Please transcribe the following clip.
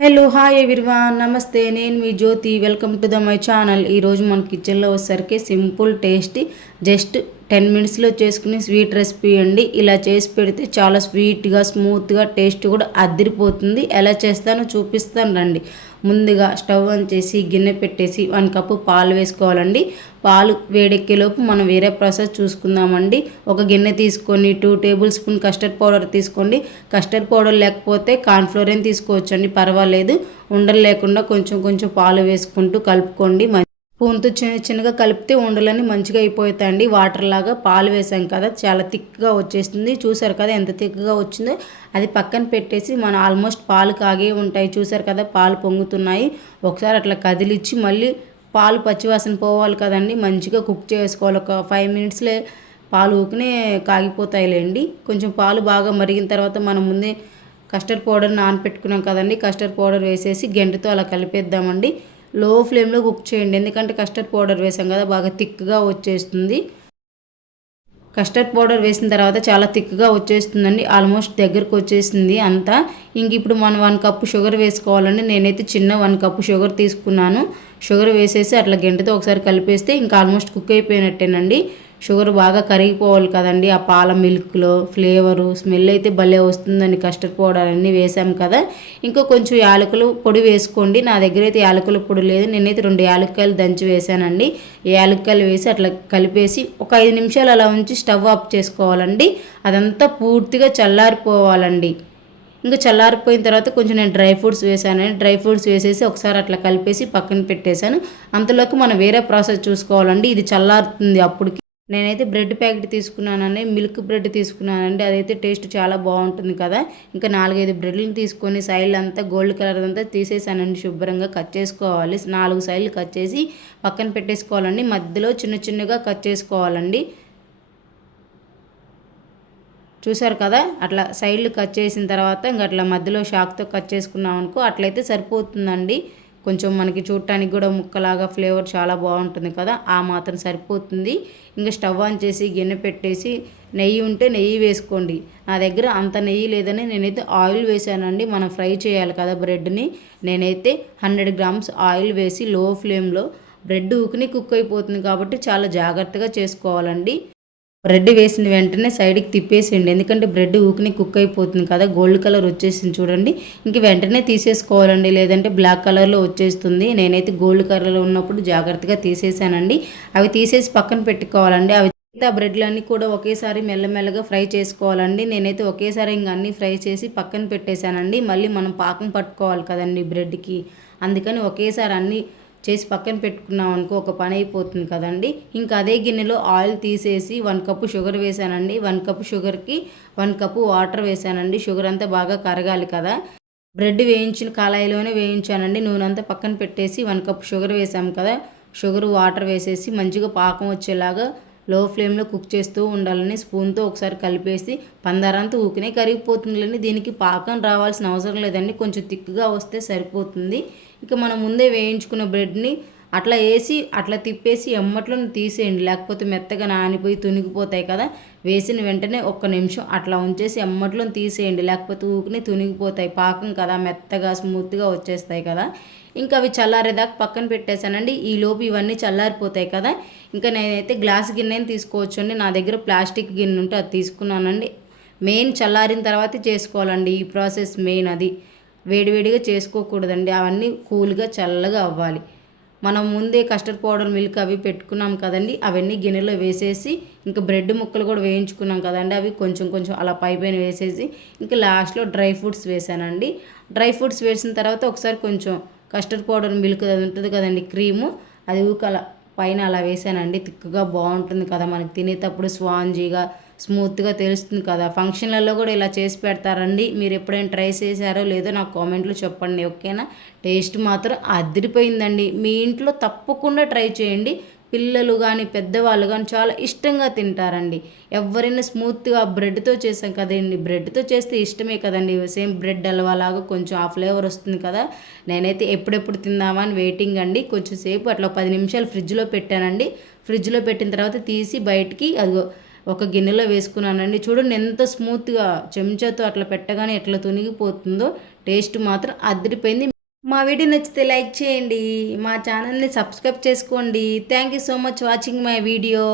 Hello hi everyone నమస్తే నేను మీ జ్యోతి welcome to my channel. ఈరోజు మన కిచెన్లో వచ్చేసరికి సింపుల్ టేస్టీ జస్ట్ 10 మినిట్స్లో చేసుకునే స్వీట్ రెసిపీ అండి. ఇలా చేసి పెడితే చాలా స్వీట్గా స్మూత్గా టేస్ట్ కూడా అదిరిపోతుంది. ఎలా చేస్తానో చూపిస్తాను రండి. ముందుగా స్టవ్ ఆన్ చేసి గిన్నె పెట్టేసి 1 కప్పు పాలు వేసుకోవాలండి. పాలు వేడెక్కేలోపు మనం వేరే ప్రాసెస్ చూసుకుందామండి. ఒక గిన్నె తీసుకొని 2 టేబుల్ స్పూన్ కస్టర్డ్ పౌడర్ తీసుకోండి. కస్టర్డ్ పౌడర్ లేకపోతే కార్న్ఫ్లోర్ అని తీసుకోవచ్చండి, పర్వాలేదు. ఉండలు లేకుండా కొంచెం కొంచెం పాలు వేసుకుంటూ కలుపుకోండి. స్పూన్తో చిన్న చిన్నగా కలిపితే ఉండలన్నీ మంచిగా అయిపోతాయండి. వాటర్ లాగా పాలు వేసాం కదా, చాలా థిక్గా వచ్చేస్తుంది. చూసారు కదా ఎంత థిక్గా వచ్చిందో. అది పక్కన పెట్టేసి మనం ఆల్మోస్ట్ పాలు కాగే ఉంటాయి. చూసారు కదా పాలు పొంగుతున్నాయి. ఒకసారి అట్లా కదిలిచ్చి మళ్ళీ పాలు పచ్చివాసన పోవాలి కదండి, మంచిగా కుక్ చేసుకోవాలి. ఒక 5 మినిట్స్లే పాలు ఊకనే కాగిపోతాయిలేండి. కొంచెం పాలు బాగా మరిగిన తర్వాత మనం ముందే కస్టర్డ్ పౌడర్ నానపెట్టుకున్నాం కదండి, కస్టర్డ్ పౌడర్ వేసేసి గెంటతో అలా కలిపేద్దామండి. లో ఫ్లేమ్లో కుక్ చేయండి, ఎందుకంటే కస్టర్డ్ పౌడర్ వేసాం కదా, బాగా థిక్గా వచ్చేస్తుంది. కస్టర్డ్ పౌడర్ వేసిన తర్వాత చాలా థిక్గా వచ్చేస్తుందండి. ఆల్మోస్ట్ దగ్గరకు వచ్చేసింది అంతా. ఇంక ఇప్పుడు మనం 1 కప్పు షుగర్ వేసుకోవాలండి. నేనైతే చిన్న 1 కప్పు షుగర్ తీసుకున్నాను. షుగర్ వేసేసి అట్లా గెంటతో ఒకసారి కలిపేస్తే ఇంకా ఆల్మోస్ట్ కుక్ అయిపోయినట్టేనండి. షుగర్ బాగా కరిగిపోవాలి కదండి, ఆ పాల మిల్క్లో ఫ్లేవరు స్మెల్ అయితే భలే వస్తుందండి. కస్టర్డ్ పౌడర్ అన్నీ వేసాం కదా. ఇంకా కొంచెం యాలకులు పొడి వేసుకోండి. నా దగ్గర అయితే యాలకుల పొడి లేదు, నేనైతే 2 యాలక్కాయలు దంచి వేసానండి. యాలక్కాయలు వేసి అట్లా కలిపేసి ఒక 5 నిమిషాలు అలా ఉంచి స్టవ్ ఆఫ్ చేసుకోవాలండి. అదంతా పూర్తిగా చల్లారిపోవాలండి. ఇంకా చల్లారిపోయిన తర్వాత కొంచెం నేను డ్రై ఫ్రూట్స్ వేసానండి. డ్రై ఫ్రూట్స్ వేసేసి ఒకసారి అట్లా కలిపేసి పక్కన పెట్టేశాను. అంతలోకి మనం వేరే ప్రాసెస్ చూసుకోవాలండి. ఇది చల్లారుతుంది అప్పటికి. నేనైతే బ్రెడ్ ప్యాకెట్ తీసుకున్నానండి, మిల్క్ బ్రెడ్ తీసుకున్నానండి. అదైతే టేస్ట్ చాలా బాగుంటుంది కదా. ఇంకా 4-5 బ్రెడ్లను తీసుకొని సైడ్ అంతా గోల్డ్ కలర్ అంతా తీసేసానండి. శుభ్రంగా కట్ చేసుకోవాలి. 4 సైడ్లు కట్ చేసి పక్కన పెట్టేసుకోవాలండి. మధ్యలో చిన్న చిన్నగా కట్ చేసుకోవాలండి. చూసారు కదా, అట్లా సైడ్లు కట్ చేసిన తర్వాత ఇంక అట్లా మధ్యలో షాక్తో కట్ చేసుకున్నాం అనుకో, అట్లయితే సరిపోతుందండి. కొంచెం మనకి చూడటానికి కూడా ముక్కలాగా ఫ్లేవర్ చాలా బాగుంటుంది కదా, ఆ మాత్రం సరిపోతుంది. ఇంకా స్టవ్ ఆన్ చేసి గిన్నె పెట్టేసి నెయ్యి ఉంటే నెయ్యి వేసుకోండి. నా దగ్గర అంత నెయ్యి లేదని నేనైతే ఆయిల్ వేసానండి. మనం ఫ్రై చేయాలి కదా బ్రెడ్ని. నేనైతే 100 గ్రామ్స్ ఆయిల్ వేసి లో ఫ్లేమ్లో, బ్రెడ్ ఊకిని కుక్ అయిపోతుంది కాబట్టి చాలా జాగ్రత్తగా చేసుకోవాలండి. బ్రెడ్ వేసిన వెంటనే సైడ్కి తిప్పేసేయండి, ఎందుకంటే బ్రెడ్ ఊకిని కుక్ అయిపోతుంది కదా. గోల్డ్ కలర్ వచ్చేసింది చూడండి. ఇంక వెంటనే తీసేసుకోవాలండి, లేదంటే బ్లాక్ కలర్లో వచ్చేస్తుంది. నేనైతే గోల్డ్ కలర్లో ఉన్నప్పుడు జాగ్రత్తగా తీసేసానండి. అవి తీసేసి పక్కన పెట్టుకోవాలండి. అవి మిగతా బ్రెడ్లన్నీ కూడా ఒకేసారి మెల్లమెల్లగా ఫ్రై చేసుకోవాలండి. నేనైతే ఒకేసారి ఇంక అన్నీ ఫ్రై చేసి పక్కన పెట్టేశానండి. మళ్ళీ మనం పాకం పట్టుకోవాలి కదండి బ్రెడ్కి, అందుకని ఒకేసారి అన్నీ చేసి పక్కన పెట్టుకున్నాం అనుకో ఒక పని అయిపోతుంది కదండి. ఇంకా అదే గిన్నెలో ఆయిల్ తీసేసి 1 కప్పు షుగర్ వేసానండి. 1 కప్పు షుగర్కి 1 కప్పు వాటర్ వేసానండి. షుగర్ అంతా బాగా కరగాలి కదా. బ్రెడ్ వేయించిన కళాయిలోనే వేయించానండి. నూనె అంతా పక్కన పెట్టేసి 1 కప్పు షుగర్ వేసాం కదా, షుగర్ వాటర్ వేసేసి మంచిగా పాకం వచ్చేలాగా లో ఫ్లేమ్లో కుక్ చేస్తూ ఉండాలని స్పూన్తో ఒకసారి కలిపేసి పందారంతా ఊకినే కరిగిపోతుందండి. దీనికి పాకం రావాల్సిన అవసరం లేదండి, కొంచెం థిక్గా వస్తే సరిపోతుంది. ఇక మనం ముందే వేయించుకున్న బ్రెడ్ని అట్లా వేసి అట్లా తిప్పేసి ఎమ్మట్లో తీసేయండి, లేకపోతే మెత్తగా నానిపోయి తునిగిపోతాయి కదా. వేసిన వెంటనే 1 నిమిషం అట్లా ఉంచేసి ఎమ్మట్లో తీసేయండి, లేకపోతే ఊకిని తునిగిపోతాయి. పాకం కదా, మెత్తగా స్మూత్గా వచ్చేస్తాయి కదా. ఇంకా అవి చల్లారేదాకా పక్కన పెట్టేశానండి. ఈలోపు ఇవన్నీ చల్లారిపోతాయి కదా. ఇంకా నేనైతే గ్లాస్ గిన్నెని తీసుకోవచ్చు అండి. నా దగ్గర ప్లాస్టిక్ గిన్నె ఉంటే అది తీసుకున్నానండి. మెయిన్ చల్లారిన తర్వాత చేసుకోవాలండి ఈ ప్రాసెస్, మెయిన్ అది. వేడివేడిగా చేసుకోకూడదండి, అవన్నీ కూల్గా చల్లగా అవ్వాలి. మనం ముందే కస్టర్డ్ పౌడర్ మిల్క్ అవి పెట్టుకున్నాం కదండి, అవన్నీ గిన్నెలో వేసేసి ఇంకా బ్రెడ్ ముక్కలు కూడా వేయించుకున్నాం కదండి, అవి కొంచెం కొంచెం అలా పైపైన వేసేసి ఇంకా లాస్ట్లో డ్రై ఫ్రూట్స్ వేసానండి. డ్రై ఫ్రూట్స్ వేసిన తర్వాత ఒకసారి కొంచెం కస్టర్డ్ పౌడర్ మిల్క్ అది ఉంటుంది కదండి, క్రీము, అది ఊకల పైన అలా వేసానండి. తిక్కుగా బాగుంటుంది కదా, మనకి తినేటప్పుడు స్వాంజీగా స్మూత్గా తెలుస్తుంది కదా. ఫంక్షన్లలో కూడా ఇలా చేసి పెడతారండి. మీరు ఎప్పుడైనా ట్రై చేశారో లేదో నాకు కామెంట్లో చెప్పండి, ఓకేనా. టేస్ట్ మాత్రం అదిరిపోయిందండి. మీ ఇంట్లో తప్పకుండా ట్రై చేయండి. పిల్లలు కానీ పెద్దవాళ్ళు కానీ చాలా ఇష్టంగా తింటారండి. ఎవరైనా స్మూత్గా బ్రెడ్తో చేసాం కదండి, బ్రెడ్తో చేస్తే ఇష్టమే కదండి. సేమ్ బ్రెడ్ హల్వాలాగా కొంచెం ఆ ఫ్లేవర్ వస్తుంది కదా. నేనైతే ఎప్పుడెప్పుడు తిందామని వెయిటింగ్ అండి. కొంచెం సేపు అట్లా 10 నిమిషాలు ఫ్రిడ్జ్లో పెట్టానండి. ఫ్రిడ్జ్లో పెట్టిన తర్వాత తీసి బయటికి అదిగో ఒక గిన్నెలో వేసుకున్నానండి. చూడండి ఎంత స్మూత్గా చెంచాతో అట్లా పెట్టగానే ఎట్లా తునిగిపోతుందో. టేస్ట్ మాత్రం అదిరిపోయింది. మా వీడియో నచ్చితే లైక్ చేయండి, మా ఛానల్ని సబ్స్క్రైబ్ చేసుకోండి. Thank you so much watching my video.